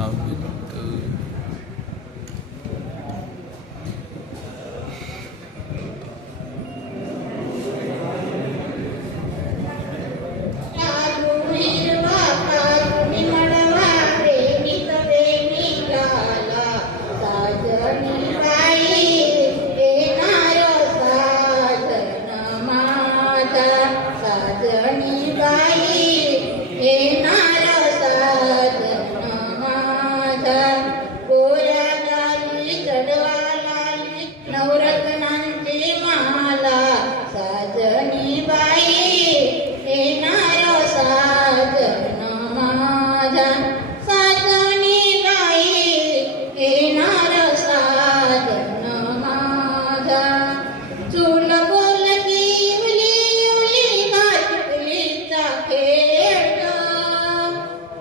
भावित नवरत्नांची माला साजनी बाई येणार साजन माझा साजनी बाई येणार साजन माझा चूल बोलकी उली उली नाचुलीचा खेळ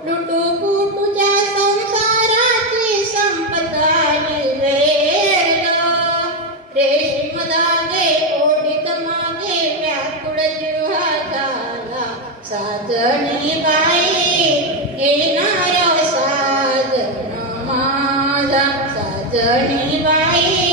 लुटू पुटूच्या संसाराची संपदानी वेळ रेशीम धागे ओढीत मागे व्याकुळ जिव्हा झाला साजणी बाई येणार साजन माझा साजणी बाई